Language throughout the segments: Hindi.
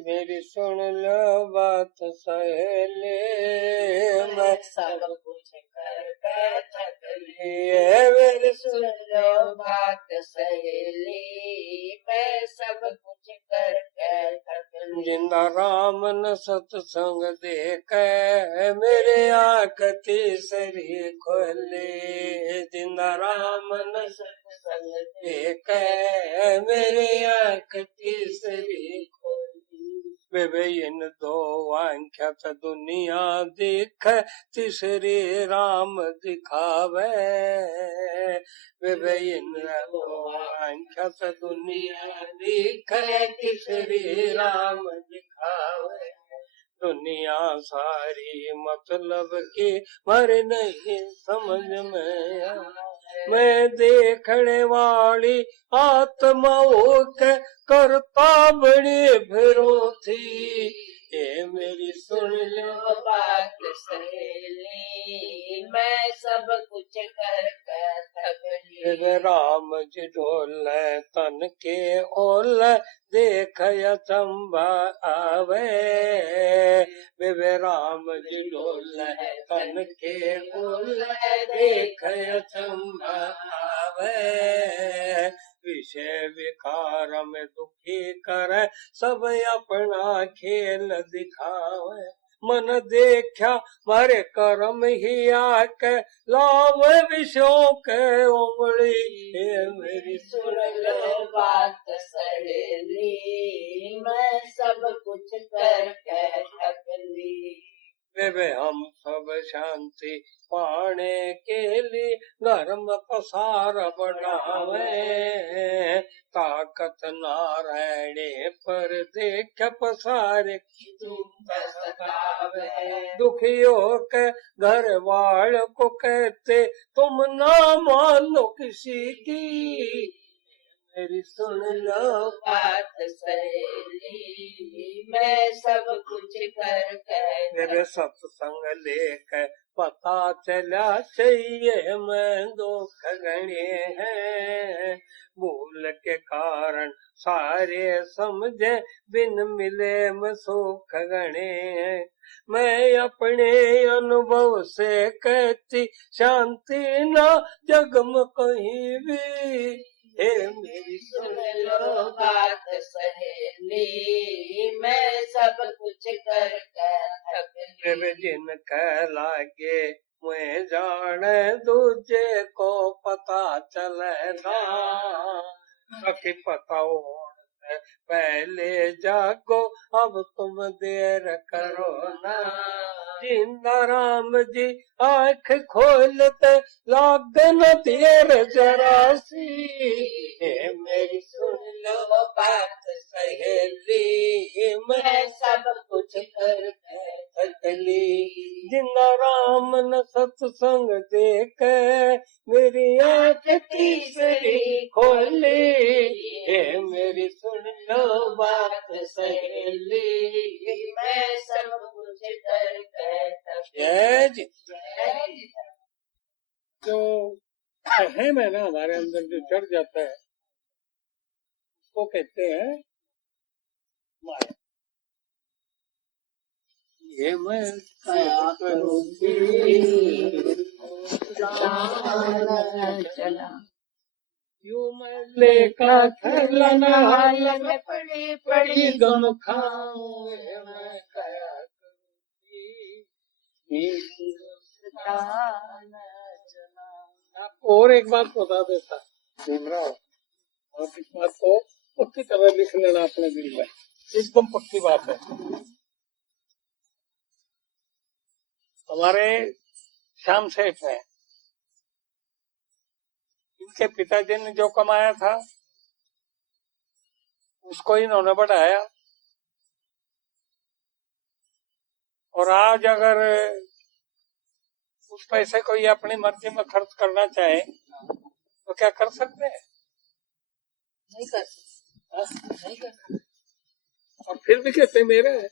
मेरी सुन लो बात सहेली, मैं सब कुछ करके थक ली। मेरी सुन लो बात सहेली, मैं सब कुछ करके थक ली। जिंदा राम न सत्संग देख मेरे आँख तीसरी खोले, जिंदा राम न सत्संग देख मेरे आँख तीसरी वे इन दो आंख्यात दुनिया दिख तीसरी राम दिखावे, वे इन दो आंख्यात दुनिया दिख तीसरी राम दिखावे। दुनिया सारी मतलब की मर नहीं समझ में, मैं देखने वाली आत्माओं के करता बड़ी फिरो थी। ये मेरी सुन लो बात सहेली, मैं सब कुछ करके थक ली। राम जी ढोल तन के ओल देख चंबा आवे, वे राम जी ढोल तन के ओल देख चंबा आवे। विषय विकार में दुखी कर सब अपना खेल दिखावे, मन देखा मारे कर्म ही आके लाव विषयों के उंगली। मेरी सुन लो बात सहेली, मैं सब कुछ करके थक ली। वे हम सब शांति पाने के लिए धर्म पसार बढ़ावे, ताकत नारायणे पर देख पसारे दुखियों के घर वाल को कहते तुम ना मानो किसी की। मेरी सुन लो बात सहेली, मैं सब कुछ करके मेरे सत्संग लेकर पता चला चाहिए मैं दुख गणे हैं, भूल के कारण सारे समझे बिन मिले मैं सुख गणे हैं। मैं अपने अनुभव से कहती शांति ना जग में कहीं भी। हे मेरी सुन लो बात सहेली, मैं सब कुछ करके थक ली। जिन कह लागे मैं जाने दूजे को पता चले ना, सखी पता पहले जागो अब तुम देर करो ना। जिंदा राम जी आँख खोलते लागे न देर जरा सी। मेरी सुन लो बात सहेली, मैं सब कुछ करके थक ली। जिंदा राम न सत्संग देख मेरी आँख तीसरी खोली। हे मेरी सुन लो बात सहेली, मैं सब कुछ करके थक ली। जय जी। जो है मैं ना हमारे अंदर जो चढ़ जाता है उसको कहते हैं माया। ये मैं क्या करूँगी चला यूं मैं लेकर चलना हाल में पड़ी पड़ी गम खाऊं मैं क्या करूँगी। आपको और एक बात बता देता भीमराव, आप इस बात को पक्की तरह लिख लेना अपने दिल में, एकदम पक्की बात है। हमारे श्याम सेठ हैं, इनके पिताजी ने जो कमाया था उसको इन्होंने बढ़ाया, और आज अगर उस पैसे को ये अपनी मर्जी में खर्च करना चाहे तो क्या कर सकते हैं? नहीं कर सकते, नहीं कर सकते। और फिर भी कहते मेरा है,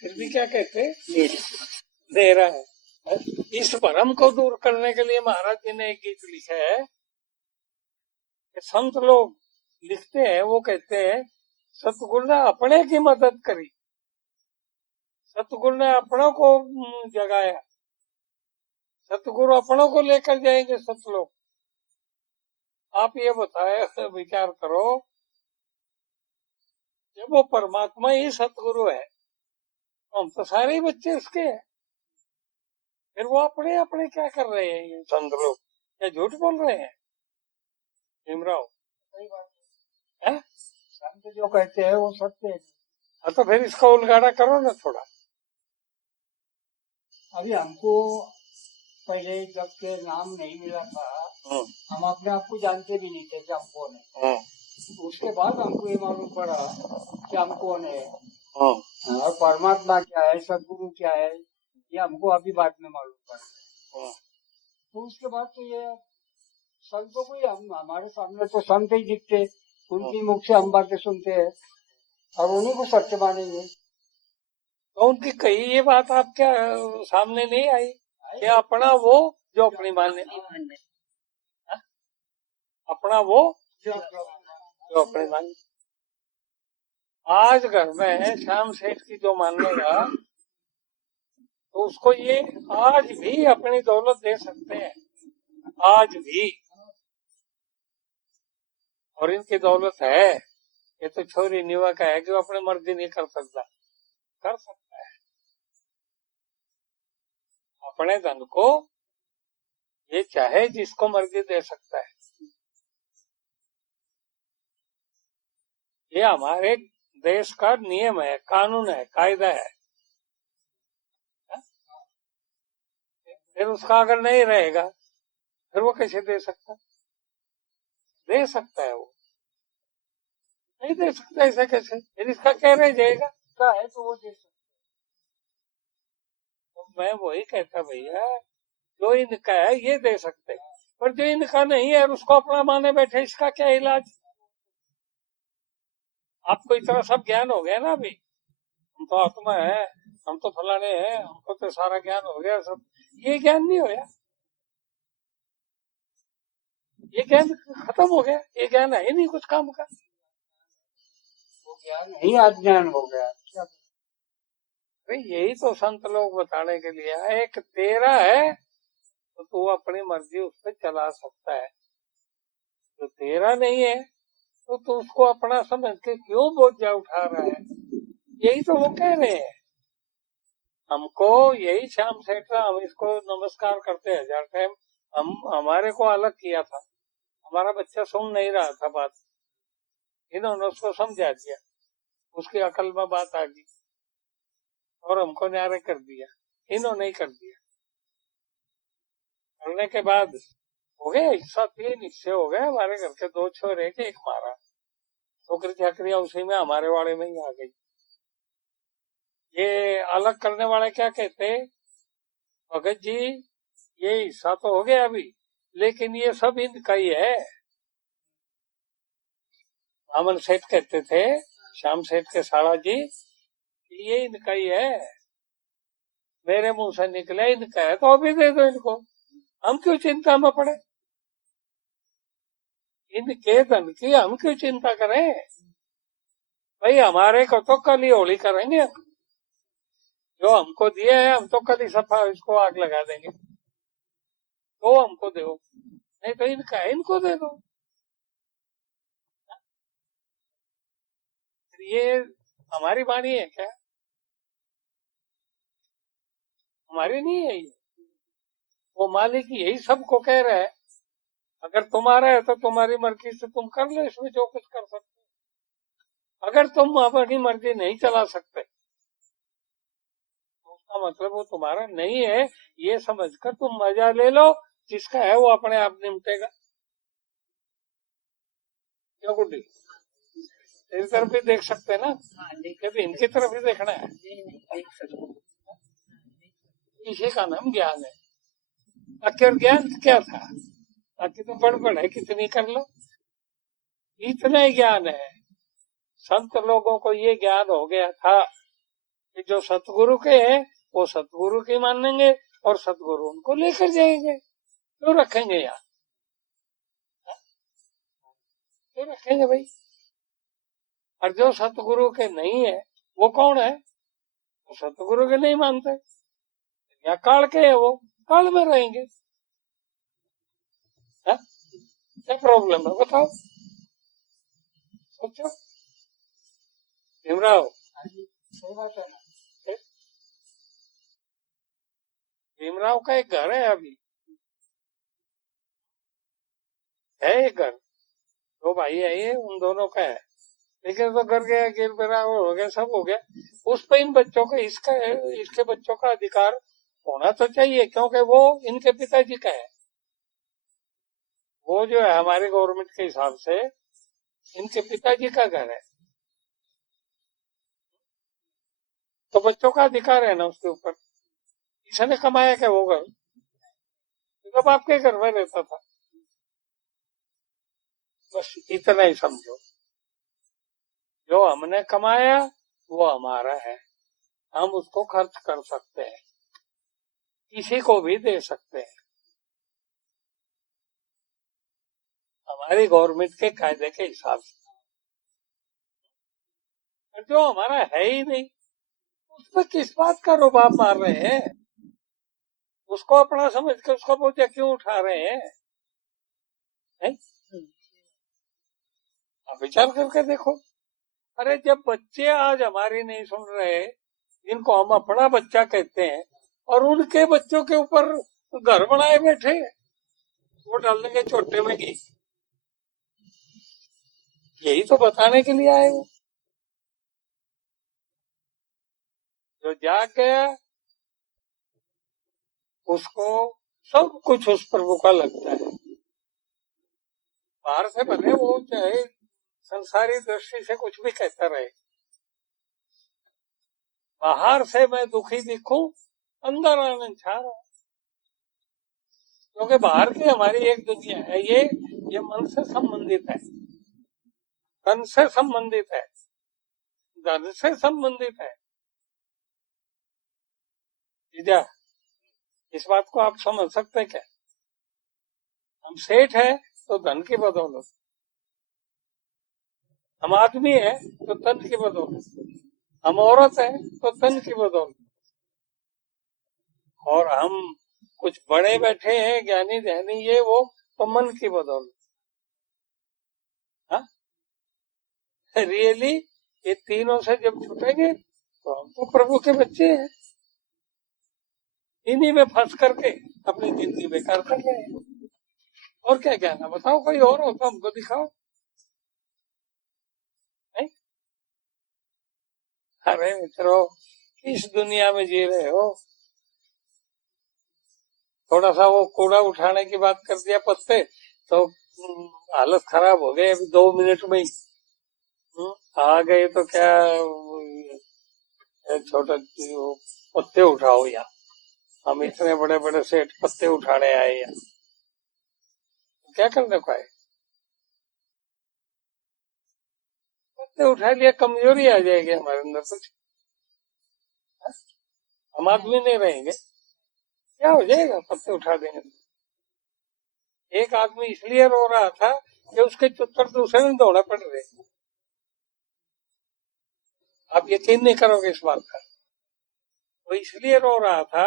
फिर भी क्या कहते मेरा है। इस भ्रम को दूर करने के लिए महाराज जी ने एक गीत लिखा है कि संत लोग लिखते हैं, वो कहते हैं सतगुरु ने अपने की मदद करी, सतगुरु ने अपनों को जगाया, सतगुरु अपनों को लेकर जाएंगे सतलोक। आप ये बताए, विचार करो, जब वो परमात्मा ही सतगुरु है, हम तो सारे ही बच्चे उसके हैं, फिर वो अपने अपने क्या कर रहे हैं ये संत लोग? क्या झूठ बोल रहे हैं भीमराव? सही बात है? है। संत जो कहते हैं वो सत्य है। हाँ, तो फिर इसका उलगाड़ा करो ना थोड़ा। अभी हमको पहले जब के नाम नहीं मिला था, हम अपने आप को जानते भी नहीं थे कि हम कौन है। उसके बाद हमको ये मालूम पड़ा कि हम कौन है और परमात्मा क्या है, सदगुरु क्या है, ये हमको अभी बाद में मालूम पड़ा। तो उसके बाद तो ये संतों को ही हम, हमारे सामने तो संत ही दिखते, उनकी मुख से हम बातें सुनते हैं और उन्हीं को सत्य मानेंगे। तो उनकी कही ये बात आप क्या सामने नहीं आई कि अपना वो जो अपनी माने, अपना वो जो अपनी माने। आज घर में श्याम सेठ की जो मानेगा तो उसको ये आज भी अपनी दौलत दे सकते हैं, आज भी। और इनकी दौलत है, ये तो छोरी निवा का है कि वो अपनी मर्जी नहीं कर सकता, कर सकता है अपने धन को, ये चाहे जिसको मर्जी दे सकता है। ये हमारे देश का नियम है, कानून है, कायदा है। फिर उसका अगर नहीं रहेगा फिर वो कैसे दे सकता? दे सकता है, वो नहीं दे सकता, ऐसा कैसे? फिर इसका क्या रह जाएगा? क्या है तो वो दे सकते। तो मैं वही कहता भैया, जो इनका है ये दे सकते हैं, पर जो इनका नहीं है उसको अपना माने बैठे, इसका क्या इलाज? आपको इतना सब ज्ञान हो गया ना अभी, हम तो आत्मा है, हम तो फलाने हैं, हमको तो सारा ज्ञान हो गया सब, ये ज्ञान नहीं होया, ये ज्ञान खत्म हो गया, ये ज्ञान है ही नहीं कुछ काम का। वो ज्ञान ही अज्ञान हो गया। भाई यही तो संत लोग बताने के लिए है, एक तेरा है तो तू अपनी मर्जी उस पर चला सकता है, जो तेरा नहीं है तो तू उसको अपना समझ के क्यों बोझ उठा रहा है? यही तो वो कह रहे हैं हमको, यही श्याम सेठ, हम इसको नमस्कार करते हैं 1000 टाइम। हम हमारे को अलग किया था, हमारा बच्चा सुन नहीं रहा था बात, इन्होंने उसको समझा दिया, उसकी अकल में बात आ गई और हमको न्यारे कर दिया, इन्होंने ही कर दिया। करने के बाद हो गया हिस्सा 3 हिस्से हो गए, हमारे घर के 2 छोरे के 1 मारा, नौकरी चाकरियां उसी में हमारे वाले में ही आ गई। ये अलग करने वाले क्या कहते, भगत जी ये हिस्सा तो हो गया अभी, लेकिन ये सब इनका ही है। रामन सेठ कहते थे, श्याम सेठ के साला जी, ये इनका ही है, मेरे मुंह से निकले इनका है तो अभी दे दो इनको, हम क्यों चिंता में पड़े? इनके धन की हम क्यों चिंता करें भाई? हमारे को तो कल ही होली करेंगे, जो हमको दिए है हम तो कल ही सफा इसको आग लगा देंगे, तो हमको दो, नहीं तो इनका है इनको दे दो। ये हमारी वाणी है क्या? हमारी नहीं है ये, वो मालिक यही सबको कह रहा है, अगर तुम्हारा है तो तुम्हारी मर्जी से तुम कर लो, इसमें जो कुछ कर सकते हो। अगर तुम अपनी मर्जी नहीं चला सकते तो उसका मतलब वो तुम्हारा नहीं है, ये समझकर तुम मजा ले लो, जिसका है वो अपने आप निपटेगा। क्या गुड्डी, तेरी तरफ भी देख सकते हैं ना, कभी इनकी तरफ भी देखना है, इसी का नाम ज्ञान है। आखिर ज्ञान क्या था? ताकि तुम पढ़ाई कितनी कर लो, इतना ही ज्ञान है। संत लोगों को ये ज्ञान हो गया था कि जो सतगुरु के हैं वो सतगुरु की मानेंगे और सतगुरु उनको लेकर जाएंगे, तो रखेंगे यहाँ। तो रखेंगे भाई। और जो सतगुरु के नहीं है वो कौन है? वो सतगुरु के नहीं मानते या काल के है, वो काल में रहेंगे। है? क्या प्रॉब्लम है बताओ, सोचो भीमराव। सही बात है ना। भीमराव का एक घर है, अभी है एक घर, दो भाई है ये, उन दोनों का है, लेकिन तो घर गया, गिर बेरा हो गया, सब हो गया। उस पर इन बच्चों का, इसके बच्चों का अधिकार होना तो चाहिए, क्योंकि वो इनके पिताजी का है। वो जो है हमारे गवर्नमेंट के हिसाब से इनके पिताजी का घर है, तो बच्चों का अधिकार है ना उसके ऊपर। इसने कमाया क्या वो घर? तो बाप के घर में रहता था। बस इतना ही समझो, जो हमने कमाया वो हमारा है, हम उसको खर्च कर सकते हैं, किसी को भी दे सकते हैं, हमारी गवर्नमेंट के कायदे के हिसाब से। और जो हमारा है ही नहीं, उस पर किस बात का रुबाब मार रहे हैं? उसको अपना समझ के उसका बोझ क्यों उठा रहे हैं? है? आप विचार करके देखो। अरे जब बच्चे आज हमारी नहीं सुन रहे, जिनको हम अपना बच्चा कहते हैं, और उनके बच्चों के ऊपर घर बनाए बैठे, वो डालने के छोटे में घी, यही तो बताने के लिए आए वो। जो जाग गया उसको सब कुछ उस प्रभु का लगता है। बाहर से भले वो चाहे संसारी दृष्टि से कुछ भी कहता रहे, बाहर से मैं दुखी दिखूं, अंदर आनंद छा रहा, क्योंकि बाहर की हमारी एक दुनिया है, ये मन से संबंधित है, तन से संबंधित है, धन से संबंधित है। जीजा, इस बात को आप समझ सकते हैं क्या? हम सेठ है तो धन की बदौलत, हम आदमी है तो तन की बदौलत, हम औरत है तो तन की बदौलत, और हम कुछ बड़े बैठे हैं ज्ञानी ध्यानी ये वो तो मन की बदौलत। हाँ, रियली ये तीनों से जब छूटेंगे तो हम तो प्रभु के बच्चे हैं, इन्हीं में फंस करके अपनी जिंदगी बेकार कर रहे हैं। और क्या कहना बताओ, कोई और हो तो हमको दिखाओ। नहीं? अरे मित्रों, किस दुनिया में जी रहे हो? थोड़ा सा वो कूड़ा उठाने की बात कर दिया पत्ते तो हालत खराब हो गई, अभी 2 मिनट में ही आ गए तो क्या छोटा पत्ते उठाओ या हम इतने बड़े बड़े सेठ पत्ते उठाने आए या क्या करने को आए? पत्ते उठा लिया, कमजोरी आ जाएगी हमारे अंदर कुछ, हम आदमी नहीं रहेंगे, क्या हो जाएगा पत्ते उठा देंगे? एक आदमी इसलिए रो रहा था कि उसके चुत्तर दूसरे में दौड़ा पड़ रहे, आप यकीन नहीं करोगे इस बात का। वो इसलिए रो रहा था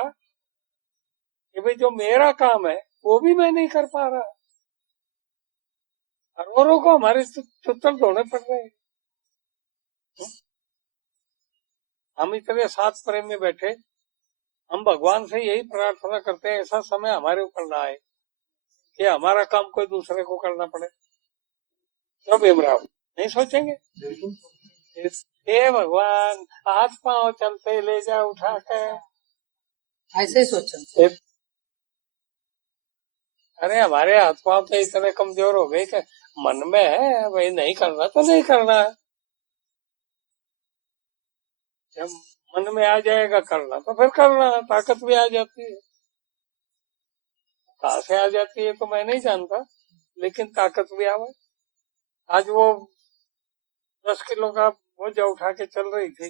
कि भाई जो मेरा काम है वो भी मैं नहीं कर पा रहा, और औरों को हमारे चुत्तर दौड़े पड़ रहे हैं। हम इतने साथ प्रेम में बैठे, हम भगवान से यही प्रार्थना करते हैं ऐसा समय हमारे ऊपर ना आए कि हमारा काम कोई दूसरे को करना पड़े। क्यों भीमराव, नहीं सोचेंगे? हे भगवान, हाथ पांव चलते ले जा उठा के, ऐसे ही सोचो। अरे हमारे हाथ पांव तो इतने कमजोर हो गए कि मन में है भाई नहीं करना तो नहीं करना है, जब मन में आ जाएगा करना तो फिर करना, ताकत भी आ जाती है। कहाँ से आ जाती है तो मैं नहीं जानता, लेकिन ताकत भी आवे। आज वो 10 किलो का बोझा उठा के चल रही थी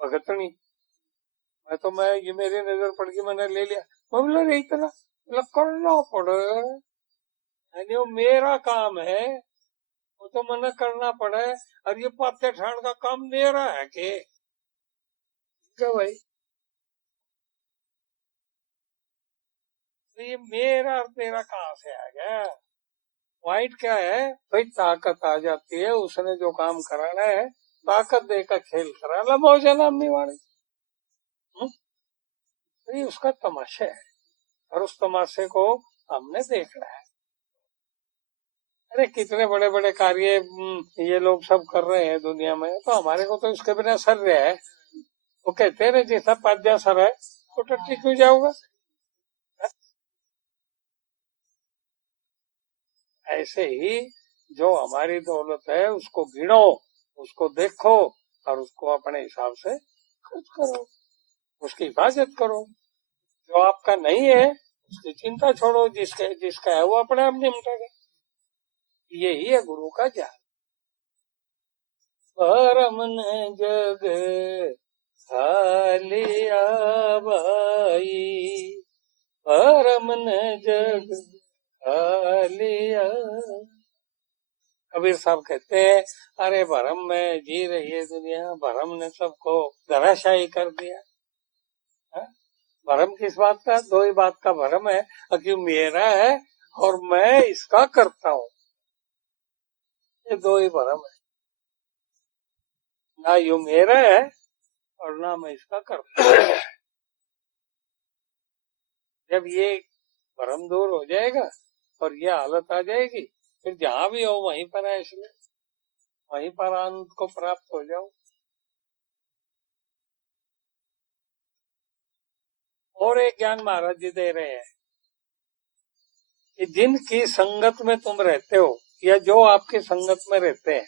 भगतनी, मैं ये मेरी नजर पड़ गई, मैंने ले लिया। मैं बोला इतना करना पड़े यानी वो मेरा काम है, वो तो मना करना पड़े। और ये पाते ठाण का काम मेरा है कि क्या भाई, तो ये मेरा और तेरा कहाँ से आ गया? पॉइंट क्या है भाई, ताकत आ जाती है, उसने जो काम कराना है ताकत देकर खेल कराना, मौजा नामनी वाली। तो ये उसका तमाशा है, और उस तमाशे को हमने देखना है। अरे कितने बड़े बड़े कार्य ये लोग सब कर रहे हैं दुनिया में, तो हमारे को तो इसके बिना सर रहा है। वो कहते हैं जैसा पाद्या सर है तो टट्टी क्यों जाऊंगा। ऐसे ही जो हमारी दौलत है उसको गिनो, उसको देखो, और उसको अपने हिसाब से खर्च करो, उसकी हिफाजत करो। जो आपका नहीं है उसकी चिंता छोड़ो, जिसका है वो अपने आप निपटेगा। यही है गुरु का ज्ञान। परम ने जग हालिया भाई, परम ने जग हालिया। कबीर साहब कहते हैं, अरे भरम में जी रही है दुनिया, भरम ने सबको धराशायी कर दिया। भरम किस बात का? दो ही बात का भरम है, कि मेरा है और मैं इसका करता हूँ। ये दो ही भरम है, ना यू मेरा है और ना मैं इसका करता हूँ। जब ये भरम दूर हो जाएगा और ये हालत आ जाएगी, फिर जहां भी हो वहीं पर है, इसलिए वहीं पर आनंद को प्राप्त हो जाओ। और एक ज्ञान महाराज जी दे रहे हैं कि जिनकी संगत में तुम रहते हो या जो आपकी संगत में रहते हैं,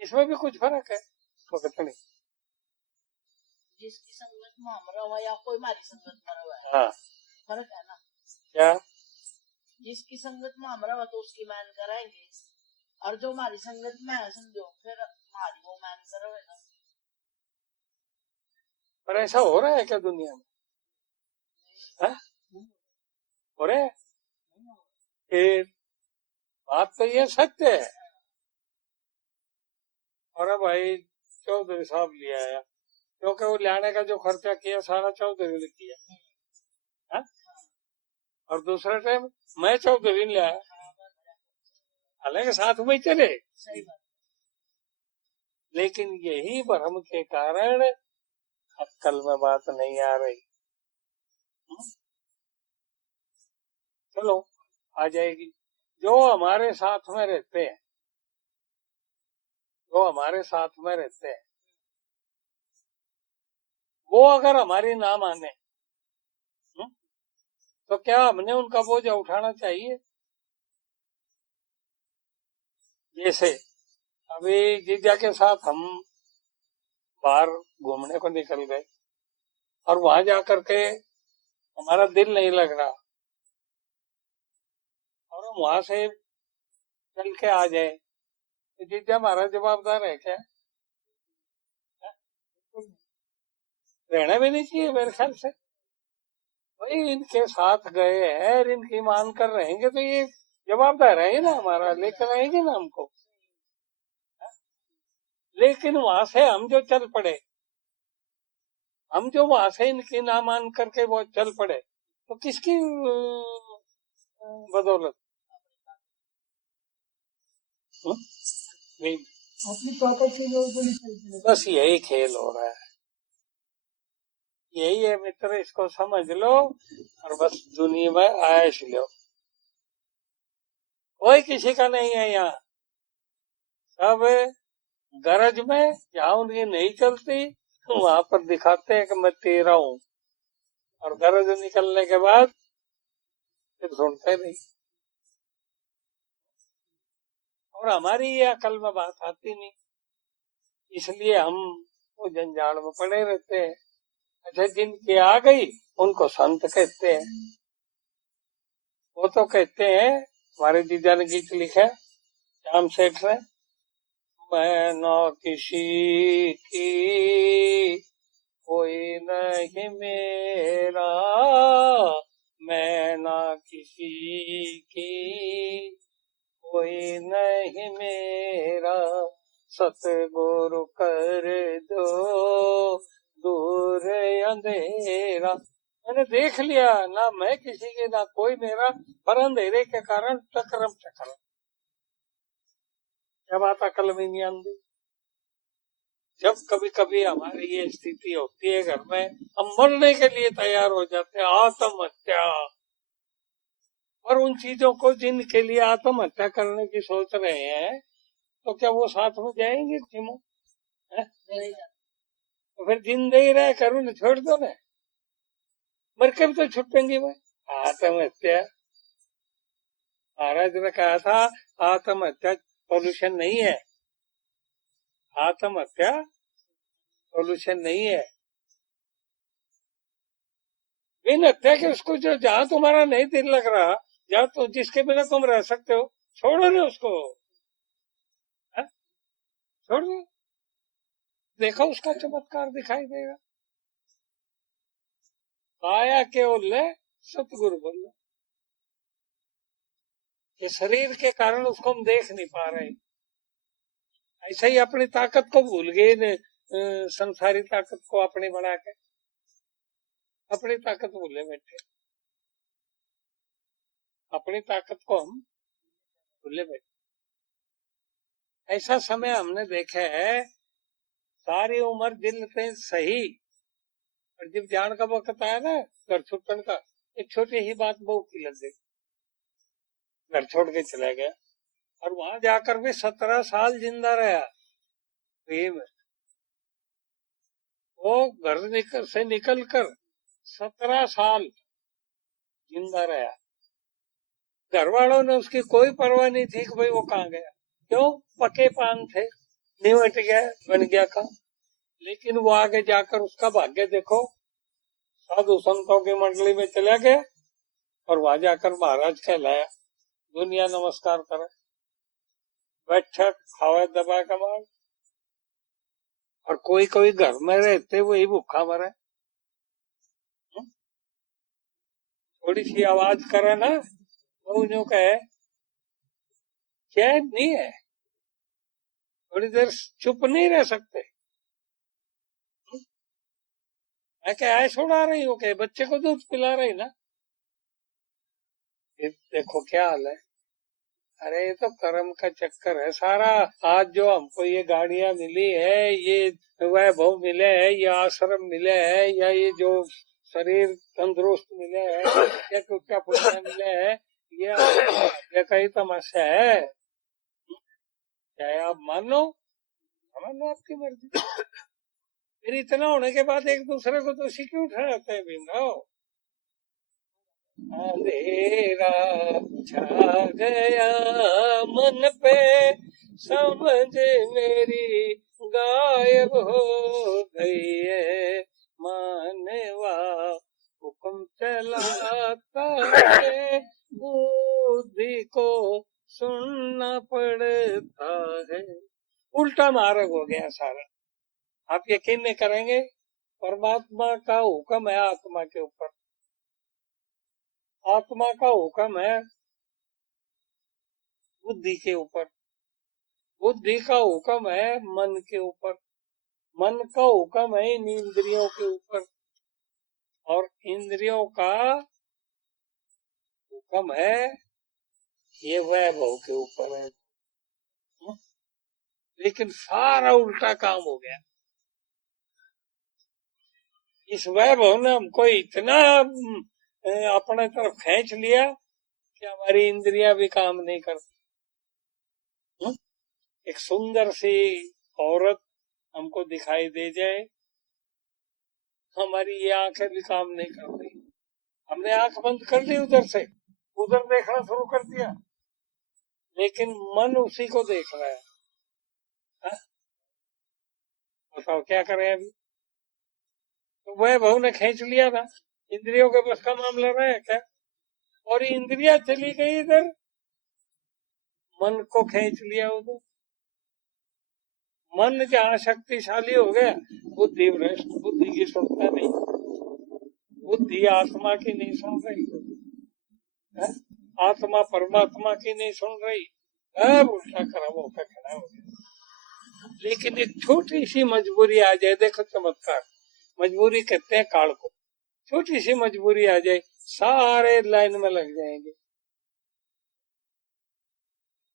इसमें भी कुछ फर्क है। तो कितनी जिसकी संगत में हम रहो या कोई हमारी संगत में रहो, हाँ फर्क है ना। क्या? जिसकी संगत में हम रहो तो उसकी मान कराएंगे, और जो हमारी संगत में है समझो फिर हमारी वो मान करोगे। पर ऐसा हो रहा है क्या दुनिया में? हाँ? हो रहा है? फिर बात तो ये सत्य है। और भाई चौधरी साहब ले आया, क्योंकि वो लाने का जो खर्चा किया सारा चौधरी ने किया। हाँ? और दूसरा टाइम मैं चौधरी ने लाया, हालांकि साथ में चले, सही बात। लेकिन यही भ्रम के कारण अक्कल में बात नहीं आ रही। चलो आ जाएगी। जो हमारे साथ में रहते हैं, जो हमारे साथ में रहते हैं, वो अगर हमारी ना माने तो क्या हमने उनका बोझ उठाना चाहिए? जैसे अभी जीजा के साथ हम बाहर घूमने को निकल गए और वहां जाकर के हमारा दिल नहीं लग रहा, और हम वहां से चल के आ जाए, तो जीजा हमारा जवाबदार है क्या? रहना भी नहीं चाहिए मेरे ख्याल से। भाई इनके साथ गए हैं, इनकी मान कर रहेंगे तो ये जवाबदार है ना हमारा, लेकर आएंगे ना हमको। लेकिन वहां से हम जो चल पड़े, हम जो वहां से इनकी ना मान करके वो चल पड़े, तो किसकी बदौलत? नहीं, अपनी ताकत से जो बड़ी चलती है। बस यही खेल हो रहा है, यही है मित्र, इसको समझ लो और बस दुनिया में आयश लो। कोई किसी का नहीं है यहाँ, सब गरज में, जहाँ उनकी नहीं चलती वहां पर दिखाते हैं कि मैं तेरा हूँ, और गरज निकलने के बाद फिर सुनते नहीं। और हमारी ये अकल में बात आती नहीं, इसलिए हम वो जंजाल में पड़े रहते हैं। अच्छा, जिनकी आ गई उनको संत कहते हैं। वो तो कहते हैं, हमारे जीजा ने गीत लिखा है श्याम सेठ ने, मैं न किसी की कोई नहीं मेरा, मैं ना किसी की, कोई नहीं मेरा, सतगुरु कर दो दूर अंधेरा। मैंने देख लिया, ना मैं किसी के ना कोई मेरा, पर अंधेरे के कारण चक्रम चक्रम। क्या बात अकल में नहीं आती? जब कभी कभी हमारी ये स्थिति होती है घर में, हम मरने के लिए तैयार हो जाते हैं, आत्महत्या। और उन चीजों को जिनके लिए आत्महत्या करने की सोच रहे हैं, तो क्या वो साथ में जाएंगे? तीनों तो फिर जिंदा ही रह कर उन्हें छोड़ दो ना, मर के भी तो छुटेंगे भाई। आत्महत्या, महाराज ने कहा था आत्महत्या सॉल्यूशन नहीं है, आत्महत्या सॉल्यूशन नहीं है। बिन हत्या के उसको, जो जहां तुम्हारा नहीं दिल लग रहा, जहां तो जिसके बिना तुम रह सकते हो, छोड़ो ना उसको, छोड़ दो, देखो उसका चमत्कार दिखाई देगा। काया के ओले सतगुरु बोले, ये शरीर के कारण उसको हम देख नहीं पा रहे, ऐसे ही अपनी ताकत को भूल गए ने, संसारी ताकत को अपनी बना के अपनी ताकत भूले बैठे, अपनी ताकत को हम भूले बैठे। ऐसा समय हमने देखा है, सारी उम्र जिलते सही, और जब जान का वक्त आया ना घर छुट्टन का, एक छोटी ही बात बहुत की लग गई, घर छोड़ के चला गया, और वहां जाकर भी 17 साल जिंदा रहा। वो घर से निकल कर 17 साल जिंदा रहा। घर वालों ने उसकी कोई परवाह नहीं थी कि भाई वो कहाँ गया, क्यों? पके पान थे, निवट गया, बन गया काम। लेकिन वो आगे जाकर उसका भाग्य देखो, साधु संतों की मंडली में चला गया, और वहां जाकर महाराज कहलाया, दुनिया नमस्कार करे, बैठक खावे दबा का मार। और कोई कोई घर में रहते वही भूखा मरे, थोड़ी सी आवाज करे ना वो यूं कहे चैन नहीं है, थोड़ी देर चुप नहीं रह सकते। मैं क्या ऐश उड़ा रही हूँ, क्या बच्चे को दूध पिला रही ना? ये देखो क्या हाल है। अरे ये तो कर्म का चक्कर है सारा। आज जो हमको ये गाड़ियां मिली है, ये वैभव मिले है, ये आश्रम मिले है, या ये जो शरीर तंदुरुस्त मिले है, या क्या पुण्य मिले है, ये कई तमाशा है। चाहे आप मानो आपकी मर्जी, फिर इतना होने के बाद एक दूसरे को दोषी क्यों ठहराते हैं भीमराव? अंधेरा छा गया मन पे, समझ मेरी गायब हो गई है, मानवा हुक्म चलाता है, बुद्धि को सुनना पड़ता है। उल्टा मार्ग हो गया सारा। आप यकीन नहीं करेंगे, परमात्मा का हुक्म है आत्मा के ऊपर, आत्मा का हुक्म है बुद्धि के ऊपर, बुद्धि का हुक्म है मन के ऊपर, मन का हुक्म है इन इंद्रियों के ऊपर, और इंद्रियों का हुक्म है ये वैभव के ऊपर है। लेकिन सारा उल्टा काम हो गया। इस वैभव ने हमको इतना अपने तरफ खींच लिया कि हमारी इंद्रियां भी काम नहीं करती। एक सुंदर सी औरत हमको दिखाई दे जाए, हमारी ये आंखें भी काम नहीं करती, हमने आंख बंद कर ली, उधर से उधर देखना शुरू कर दिया, लेकिन मन उसी को देख रहा है। बताओ क्या करें अभी? तो वैभव ने खींच लिया ना, इंद्रियों के बस का मामला रहा है क्या? और इंद्रिया चली गई इधर, मन को खींच लिया उधर। मन जहाँ शक्तिशाली हो गया, बुद्धि भ्रष्ट, बुद्धि की सुनता नहीं, बुद्धि आत्मा की नहीं सुन रही। है? आत्मा परमात्मा की नहीं सुन रही, अब उल्टा खराब होकर खड़ा हो गया। लेकिन एक छोटी सी मजबूरी आ जाए, देखो चमत्कार, मजबूरी कहते हैं काल को, छोटी सी मजबूरी आ जाए सारे लाइन में लग जाएंगे।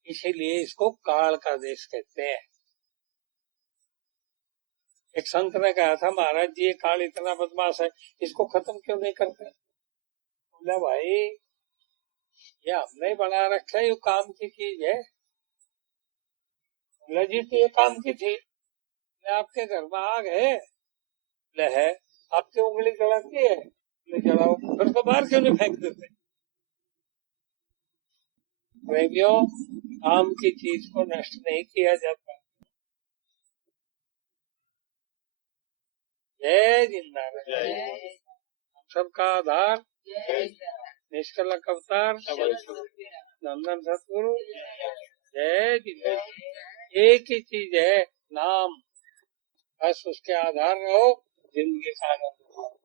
इसीलिए इसको काल का देश कहते हैं। एक संत ने कहा था, महाराज जी ये काल इतना बदमाश है, इसको खत्म क्यों नहीं करते? बोला भाई ये हमने बना रखा है, ये काम की चीज है। बोला जी तो ये काम की थी, आपके घर में आग है, है आपकी उंगली जलाती है, जलाओ, फिर तो बाहर क्यों नहीं फेंक देते? प्रेमियों, काम की चीज को नष्ट नहीं किया जाता। जय जिंदाबाद। हम सबका आधार निष्कलंक अवतार नंदन सतगुरु। जय जिंदाबाद। एक ही चीज है, नाम, बस उसके आधार रहो, जिंदगी का आनंद।